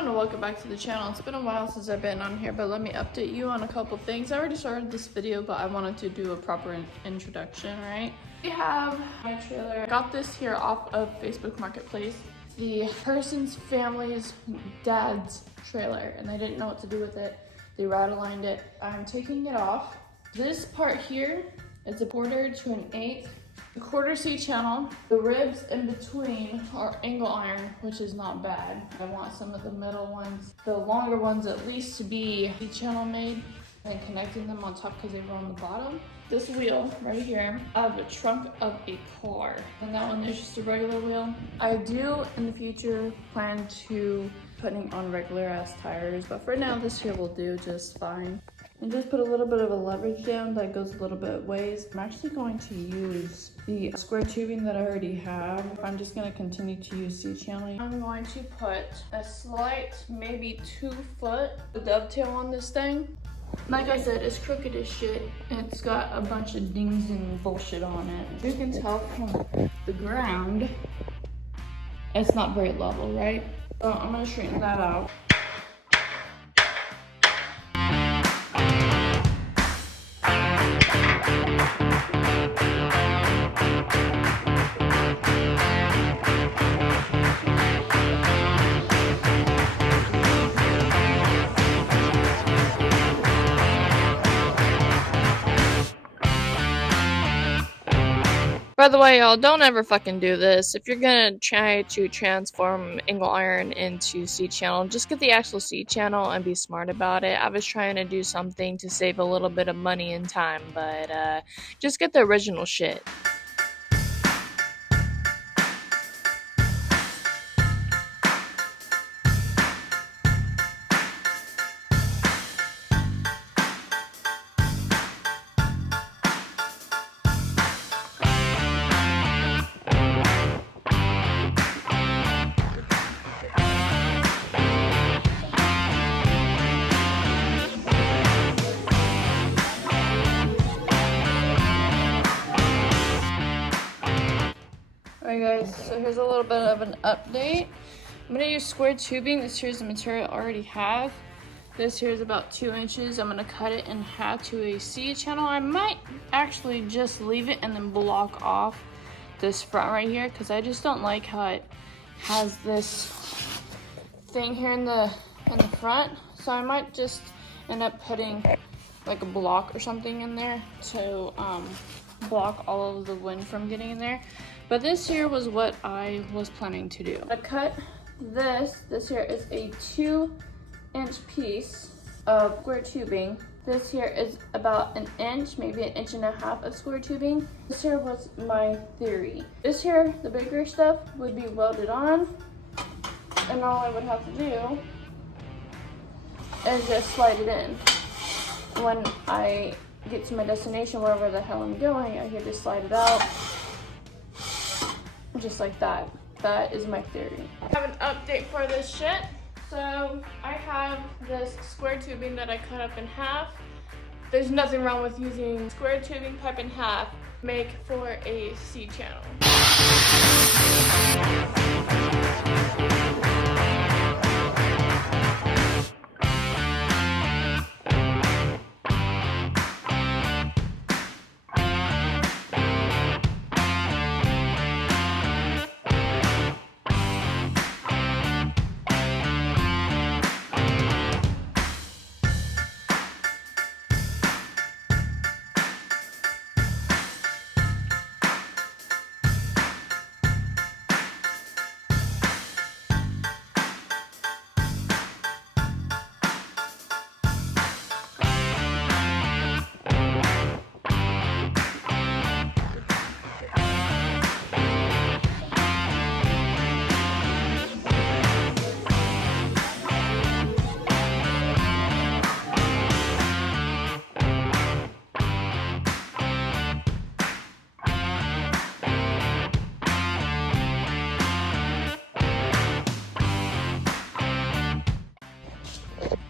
everyone, and welcome back to the channel. It's been a while since I've been on here, but let me update you on a couple things. I already started this video, but I wanted to do a proper introduction, right? We have my trailer. I got this here off of Facebook Marketplace. The person's family's dad's trailer, and they didn't know what to do with it. They rad-aligned it. I'm taking it off. This part here is a 1/4 to an 1/8. The 1/4 C-channel. The ribs in between are angle iron, which is not bad. I want some of the middle ones, the longer ones at least, to be C-channel made, and connecting them on top because they were on the bottom. This wheel right here, I have the trunk of a car, and that one is just a regular wheel. I do in the future plan to putting on regular ass tires, but for now this here will do just fine. And just put a little bit of a leverage down that goes a little bit ways. I'm actually going to use the square tubing that I already have. I'm just going to continue to use C-channel. I'm going to put a slight, maybe 2 foot dovetail on this thing. Like I said, it's crooked as shit. It's got a bunch of dings and bullshit on it. You can tell from the ground, it's not very level, right? So I'm going to straighten that out. By the way, y'all, don't ever fucking do this. If you're gonna try to transform angle iron into C-channel, just get the actual C-channel and be smart about it. I was trying to do something to save a little bit of money and time, but just get the original shit. Alright guys, so here's a little bit of an update. I'm going to use square tubing. This here's the material I already have. This here is about 2 inches. I'm going to cut it in half to a C-channel. I might actually just leave it and then block off this front right here, because I just don't like how it has this thing here in the front. So I might just end up putting like a block or something in there to block all of the wind from getting in there. But this here was what I was planning to do. I cut this here is a 2-inch piece of square tubing. This here is about 1 inch, maybe 1.5 inches of square tubing. This here was my theory. This here, the bigger stuff, would be welded on, and all I would have to do is just slide it in. When I get to my destination, wherever the hell I'm going, I can just slide it out. Just like that. That is my theory. I have an update for this shit. So I have this square tubing that I cut up in half. There's nothing wrong with using square tubing pipe in half. Make for a C-channel.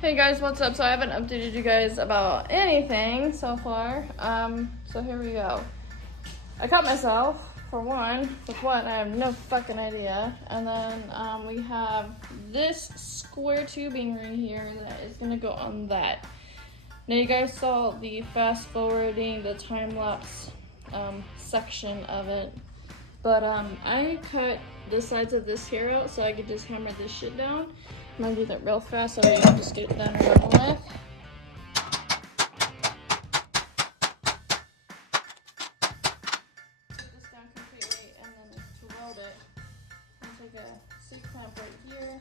Hey guys, what's up? So I haven't updated you guys about anything so far. So here we go. I cut myself for one. With what? I have no fucking idea. And then we have this square tubing right here that is gonna go on that. Now you guys saw the fast forwarding, the time lapse section of it. But I cut the sides of this here out so I could just hammer this shit down. I'm gonna do that real fast so I can just get it done and over with. Put this down completely and then to weld it, I'm gonna take a C-clamp right here.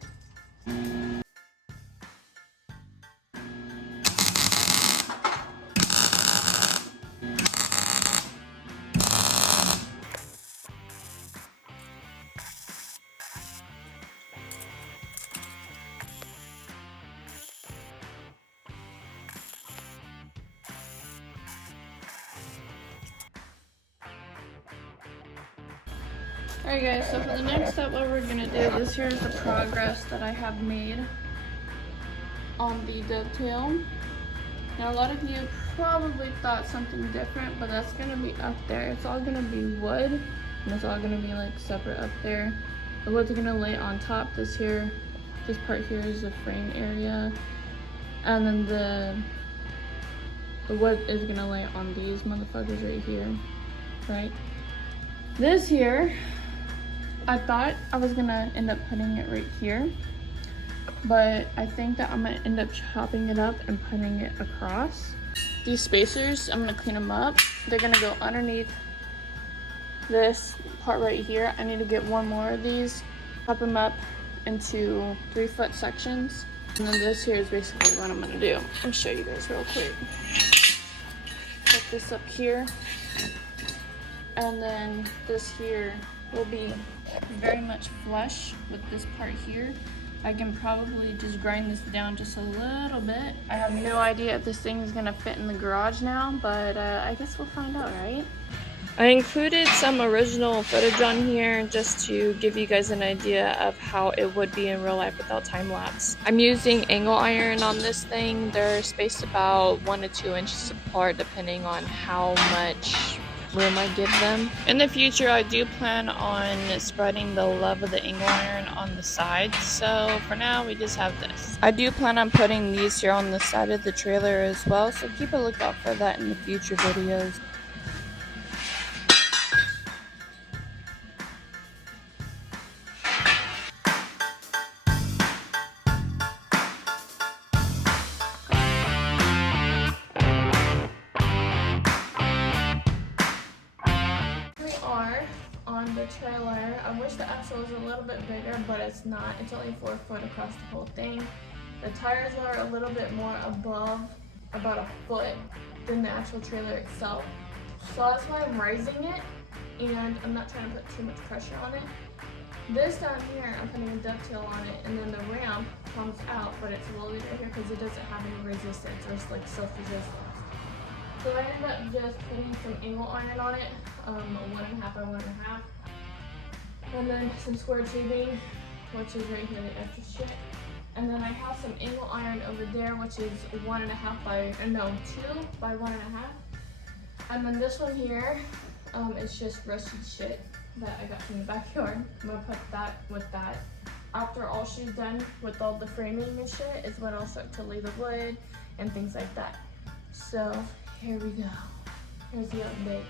Alright guys, so for the next step what we're gonna do, this here is the progress that I have made on the dovetail. Now a lot of you probably thought something different, but that's gonna be up there. It's all gonna be wood, and it's all gonna be like separate up there. The wood's gonna lay on top. This part here is the frame area, and then the wood is gonna lay on these motherfuckers right here, right? This here, I thought I was gonna end up putting it right here, but I think that I'm gonna end up chopping it up and putting it across. These spacers, I'm gonna clean them up. They're gonna go underneath this part right here. I need to get one more of these, chop them up into 3-foot sections. And then this here is basically what I'm gonna do. Let me show you guys real quick. Put this up here. And then this here will be very much flush with this part here. I can probably just grind this down just a little bit. I have no idea if this thing is gonna fit in the garage now, but I guess we'll find out, right? I included some original footage on here just to give you guys an idea of how it would be in real life without time lapse. I'm using angle iron on this thing. They're spaced about 1 to 2 inches apart depending on how much room I give them. In the future, I do plan on spreading the love of the angle iron on the sides, so for now we just have this. I do plan on putting these here on the side of the trailer as well, so keep a lookout for that in the future videos. On the trailer. I wish the axle was a little bit bigger, but it's not. It's only 4 foot across the whole thing. The tires are a little bit more above, about a foot, than the actual trailer itself. So that's why I'm raising it, and I'm not trying to put too much pressure on it. This down here, I'm putting a dovetail on it, and then the ramp comes out, but it's loaded right here because it doesn't have any resistance, or it's like self-resistance. So I ended up just putting some angle iron on it, 1.5 by 1.5. And then some square tubing, which is right here, the extra shit. And then I have some angle iron over there, which is 1.5 by, no, 2 by 1.5. And then this one here, it's just rusty shit that I got from the backyard. I'm gonna put that with that. After all she's done with all the framing and shit is when I'll start to lay the wood and things like that. So here we go. Here's the update.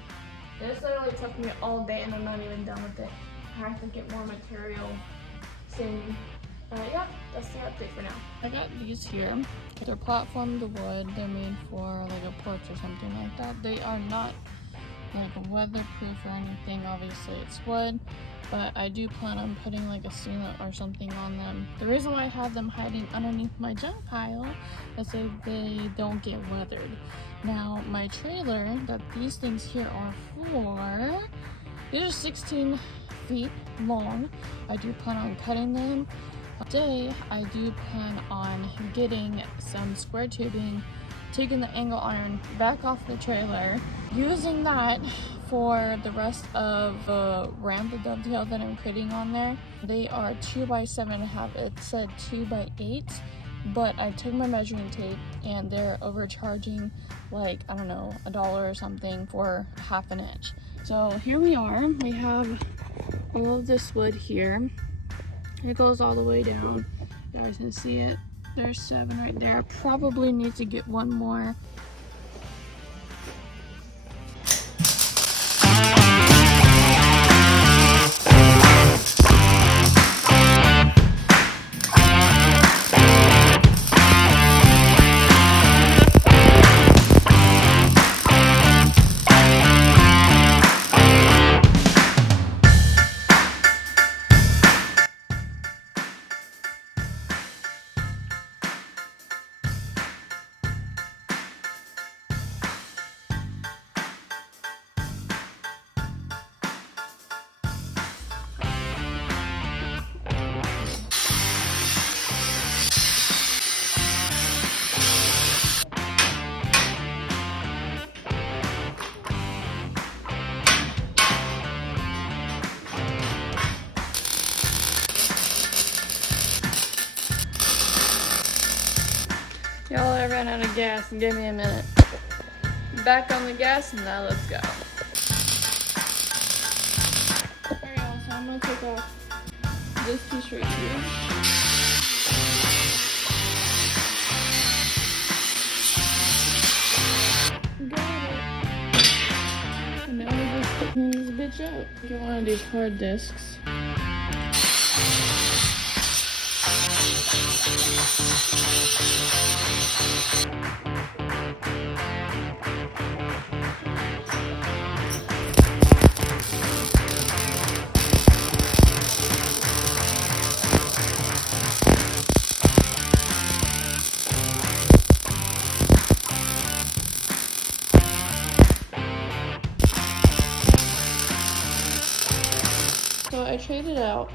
This literally took me all day and I'm not even done with it. I have to get more material soon. Yeah, that's the update for now. I got these here. They're platformed wood. They're made for like a porch or something like that. They are not like weatherproof or anything. Obviously it's wood, but I do plan on putting like a sealant or something on them. The reason why I have them hiding underneath my junk pile is so they don't get weathered. Now my trailer that these things here are for, these are 16 feet long. I do plan on cutting them. Today I do plan on getting some square tubing, taking the angle iron back off the trailer, using that for the rest of the ramp, the dovetail that I'm creating on there. They are 2 by 7.5. It said 2 by 8, but I took my measuring tape and they're overcharging like, I don't know, $1 or something for 1/2 inch. So here we are. We have all of this wood here. It goes all the way down. You guys can see it. There's 7 right there. I probably need to get one more. Y'all, I ran out of gas and give me a minute. Back on the gas and now let's go. Alright y'all, so I'm gonna take off this piece right here. Got it. And now we just clean this bitch out. Get one of these hard discs. So I traded out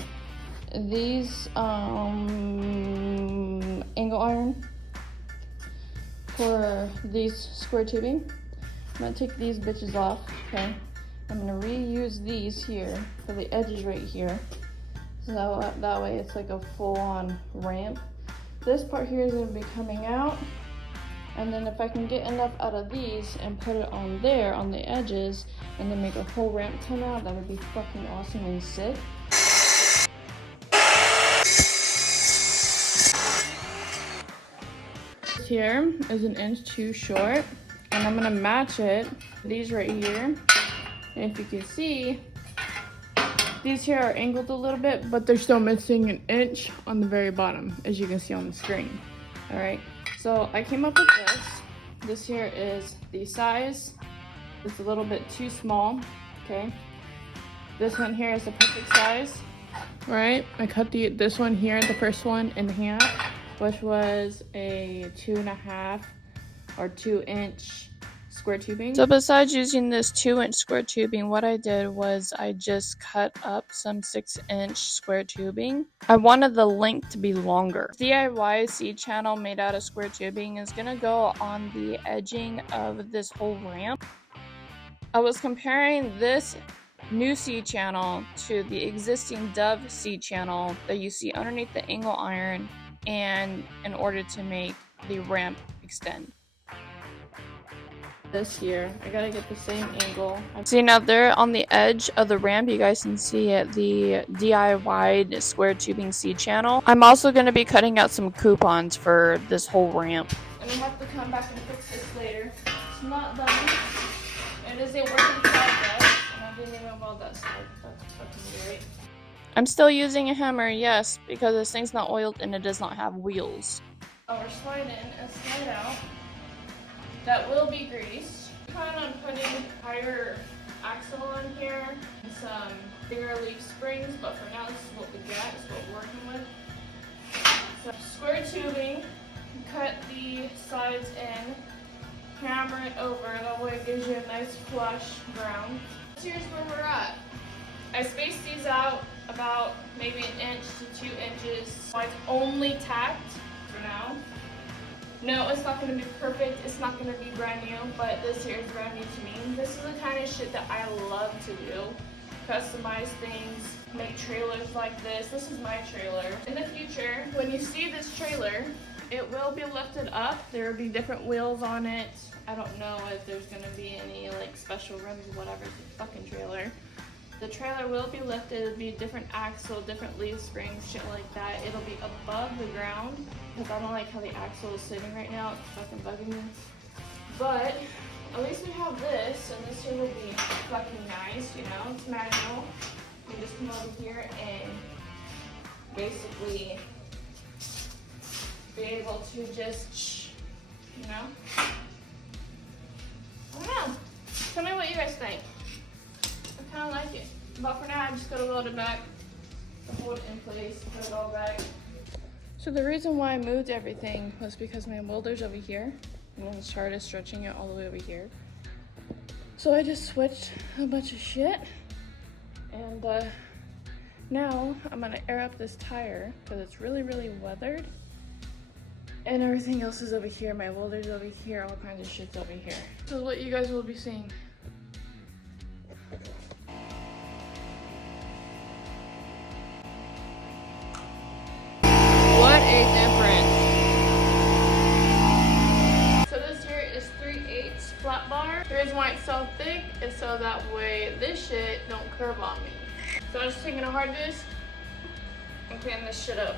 these angle iron for these square tubing. I'm gonna take these bitches off, okay? I'm gonna reuse these here for the edges right here. So that way it's like a full-on ramp. This part here is gonna be coming out. And then if I can get enough out of these and put it on there, on the edges, and then make a whole ramp come out, that would be fucking awesome and sick. This here is 1 inch too short, and I'm gonna match it, these right here. And if you can see, these here are angled a little bit, but they're still missing 1 inch on the very bottom, as you can see on the screen. All right. So I came up with this. This here is the size. It's a little bit too small, okay? This one here is the perfect size, right? I cut this one here, the first one, in half, which was a 2.5 or 2 inch square tubing. So besides using this 2 inch square tubing, what I did was I just cut up some 6 inch square tubing. I wanted the length to be longer. DIY C channel made out of square tubing is gonna go on the edging of this whole ramp. I was comparing this new C channel to the existing Dove C channel that you see underneath the angle iron, and in order to make the ramp extend. This here, I gotta get the same angle. See, now there on the edge of the ramp, you guys can see it, the DIY square tubing C channel. I'm also going to be cutting out some coupons for this whole ramp. And we have to come back and fix this later. It's not done. It is a work in progress, and I didn't even weld that side. That's fucking great. I'm still using a hammer, yes, because this thing's not oiled and it does not have wheels. Our slide in and slide out. That will be greased. I plan on putting higher axle on here and some bigger leaf springs, but for now this is what we got, this is what we're working with. So square tubing, cut the sides in, hammer it over, that way it gives you a nice flush ground. Here's where we're at. I spaced these out about maybe 1 inch to 2 inches. So I've only tacked for now. No, it's not going to be perfect, it's not going to be brand new, but this here is brand new to me. This is the kind of shit that I love to do. Customize things, make trailers like this. This is my trailer. In the future, when you see this trailer, It will be lifted up. There will be different wheels on it. I don't know if there's gonna be any like special rims or whatever. It's a fucking trailer. The trailer will be lifted. It'll be a different axle, different leaf springs, shit like that. It'll be above the ground because I don't like how the axle is sitting right now. It's fucking bugging me. But at least we have this, and this here will be fucking nice, you know. It's manual. You just come over here and basically be able to just, you know. I don't know. Tell me what you guys think. I kind of like it. But for now, I just gotta load it back to hold it in place, put it all back. So the reason why I moved everything was because my welder's over here. And then started stretching it all the way over here. So I just switched a bunch of shit. And now I'm gonna air up this tire because it's really, really weathered. And everything else is over here. My welder's over here. All kinds of shit's over here. This is what you guys will be seeing. What a difference. So this here is 3/8 flat bar. The reason why it's so thick is so that way this shit don't curve on me. So I'm just taking a hard disk and cleaning this shit up.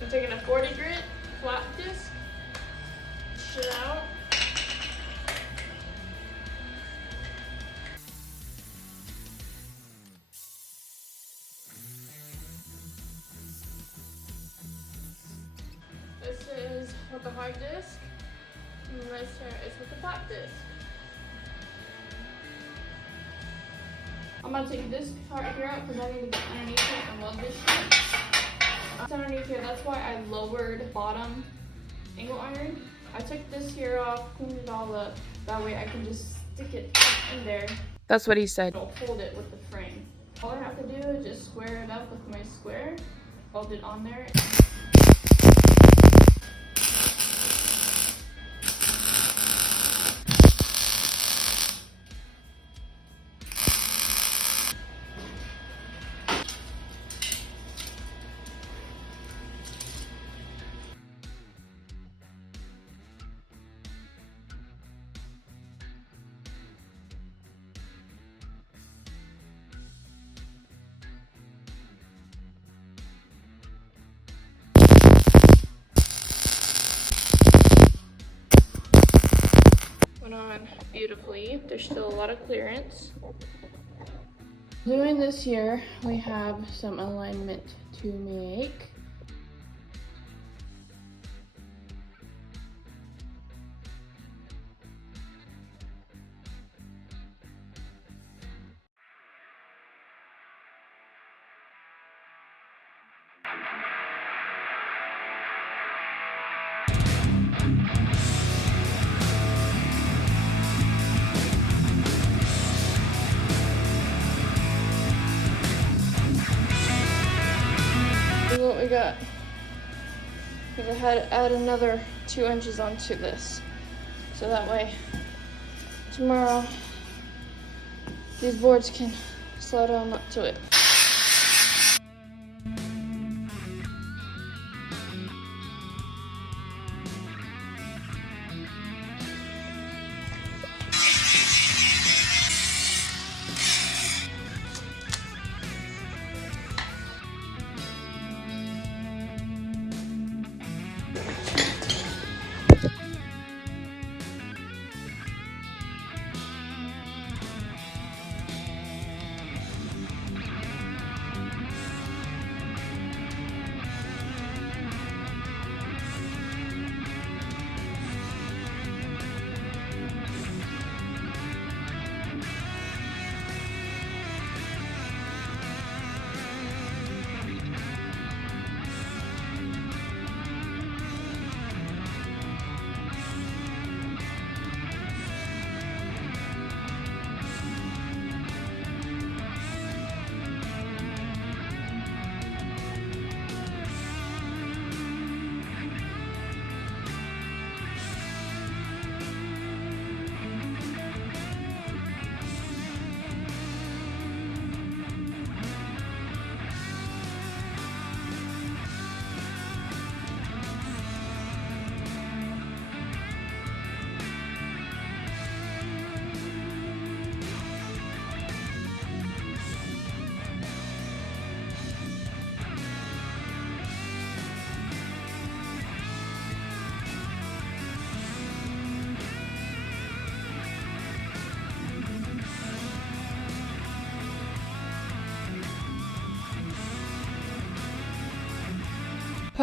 I'm taking a 40 grit flat disc, shit out. This is with the hard disc, and this here is with the flat disc. I'm gonna take this part here out because I need to get underneath it and weld this shit. It's underneath here, that's why I lowered bottom angle iron. I took this here off, cleaned it all up. That way I can just stick it in there. That's what he said. It'll hold it with the frame. All I have to do is just square it up with my square, weld it on there. On beautifully. There's still a lot of clearance. Doing this here, we have some alignment to make. What we got, because I had to add another 2 inches onto this, so that way tomorrow these boards can slide on up to it.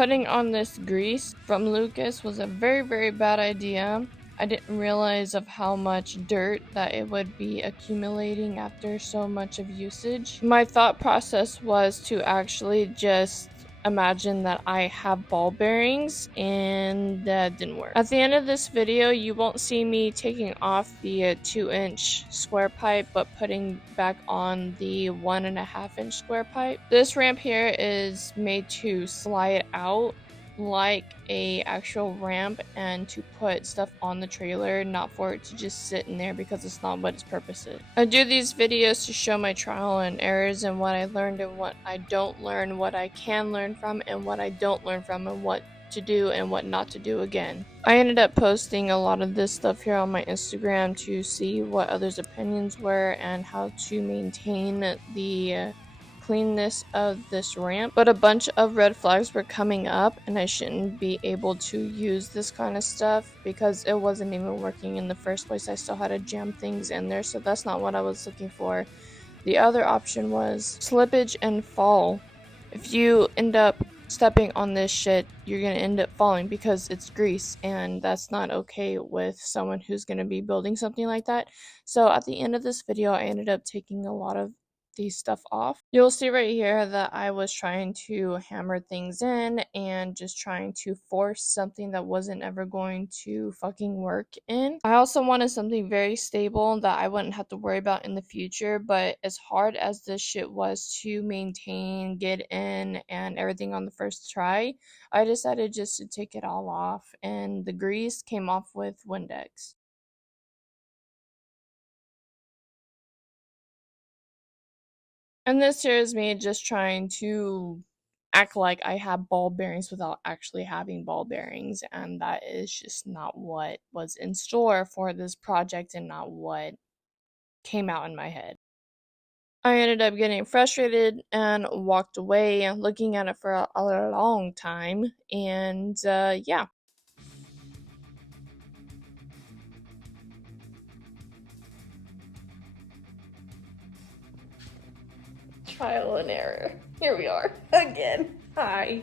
Putting on this grease from Lucas was a very, very bad idea. I didn't realize of how much dirt that it would be accumulating after so much of usage. My thought process was to actually just imagine that I have ball bearings, and that didn't work. At the end of this video, you won't see me taking off the 2-inch square pipe, but putting back on the 1.5-inch square pipe. This ramp here is made to slide out like a actual ramp and to put stuff on the trailer, not for it to just sit in there, because it's not what its purpose is. I do these videos to show my trial and errors and what I learned and what I don't learn, what I can learn from and what I don't learn from, and what to do and what not to do again. I ended up posting a lot of this stuff here on my Instagram to see what others' opinions were and how to maintain the cleanness of this ramp, but a bunch of red flags were coming up and I shouldn't be able to use this kind of stuff because it wasn't even working in the first place. I still had to jam things in there, so that's not what I was looking for. The other option was slippage and fall. If you end up stepping on this shit, you're gonna end up falling because it's grease, and that's not okay with someone who's gonna be building something like that. So at the end of this video, I ended up taking a lot of these stuff off. You'll see right here that I was trying to hammer things in and just trying to force something that wasn't ever going to fucking work in. I also wanted something very stable that I wouldn't have to worry about in the future, but as hard as this shit was to maintain, get in, and everything on the first try, I decided just to take it all off, and the grease came off with Windex. And this here is me just trying to act like I have ball bearings without actually having ball bearings, and that is just not what was in store for this project and not what came out in my head. I ended up getting frustrated and walked away, looking at it for a long time, and yeah. Trial and error. Here we are again. Hi.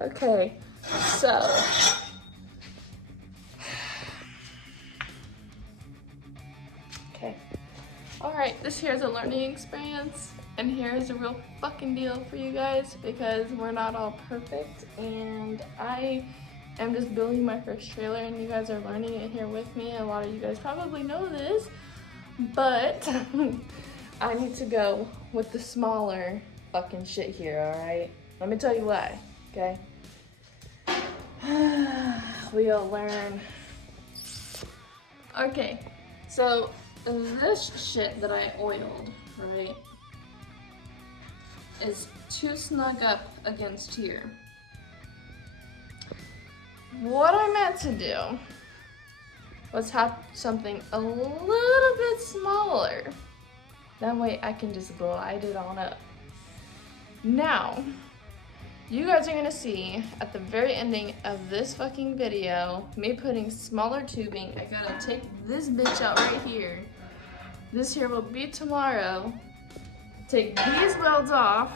Okay, so okay. Alright, this here is a learning experience, and here is a real fucking deal for you guys because we're not all perfect, and I am just building my first trailer and you guys are learning it here with me. A lot of you guys probably know this, but I need to go with the smaller fucking shit here, alright? Let me tell you why, okay? We'll learn. Okay, so this shit that I oiled, right, is too snug up against here. What I meant to do was have something a little bit smaller. That way I can just glide it on up. Now, you guys are gonna see at the very ending of this fucking video, me putting smaller tubing. I gotta take this bitch out right here. This here will be tomorrow. Take these welds off.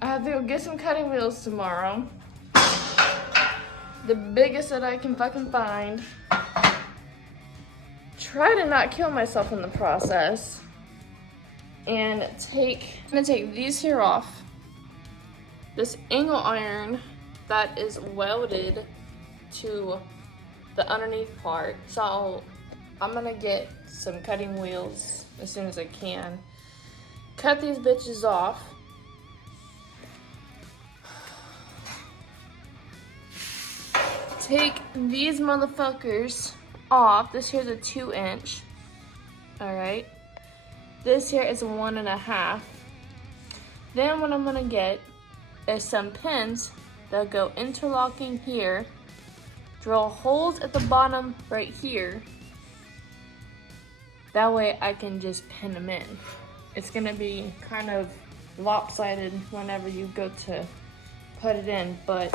I have to go get some cutting wheels tomorrow. The biggest that I can fucking find. Try to not kill myself in the process. And I'm gonna take these here off. This angle iron that is welded to the underneath part. So I'm gonna get some cutting wheels as soon as I can. Cut these bitches off. Take these motherfuckers off. This here's a 2-inch. Alright. This here is a 1.5. Then what I'm gonna get is some pins that go interlocking here. Drill holes at the bottom right here. That way I can just pin them in. It's gonna be kind of lopsided whenever you go to put it in, but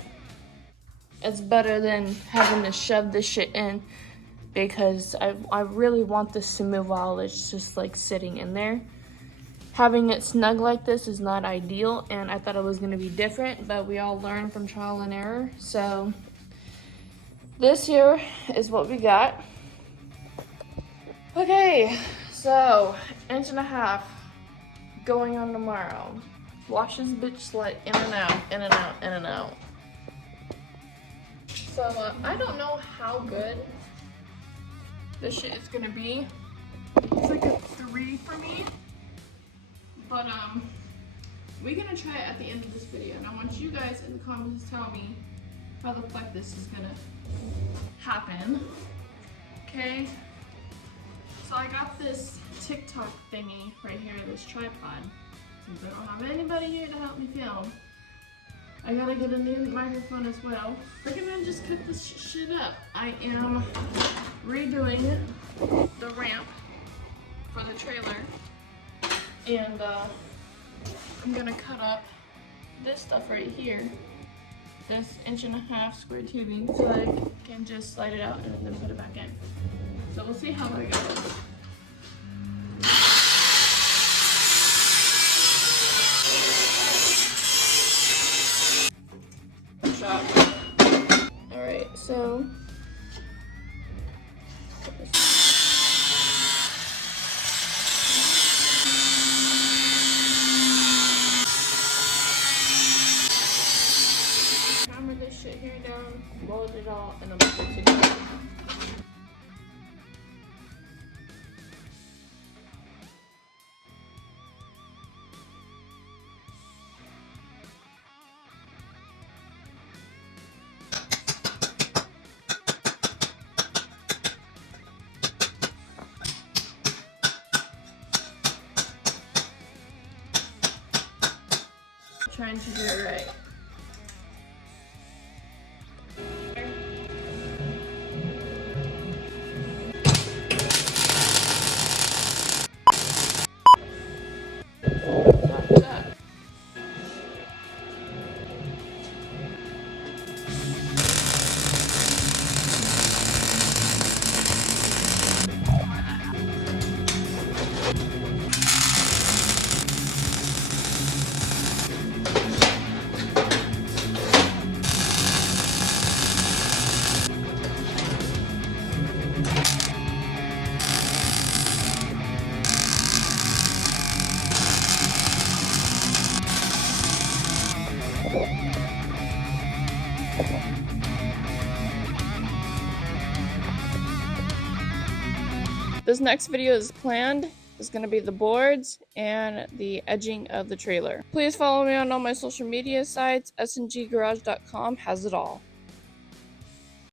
it's better than having to shove this shit in because I really want this to move while it's just like sitting in there. having it snug like this is not ideal, and I thought it was gonna be different, but we all learn from trial and error. So this here is what we got. Okay, so 1.5 inches going on tomorrow. Wash this bitch slide in and out, in and out, in and out. So I don't know how good this shit is gonna be. It's like a 3 for me. But we're gonna try it at the end of this video, and I want you guys in the comments to tell me how the fuck this is gonna happen. Okay? So I got this TikTok thingy right here, this tripod. Since I don't have anybody here to help me film, I gotta get a new microphone as well. We're gonna just cook this shit up. I am redoing the ramp for the trailer, and I'm gonna cut up this stuff right here, this 1.5 inch square tubing, so that I can just slide it out and then put it back in. So we'll see how it goes. All right, so hammer this shit here down, mold it all, and then put it together. Trying to do it right. This next video is planned. It's going to be the boards and the edging of the trailer. Please follow me on all my social media sites. snggarage.com has it all.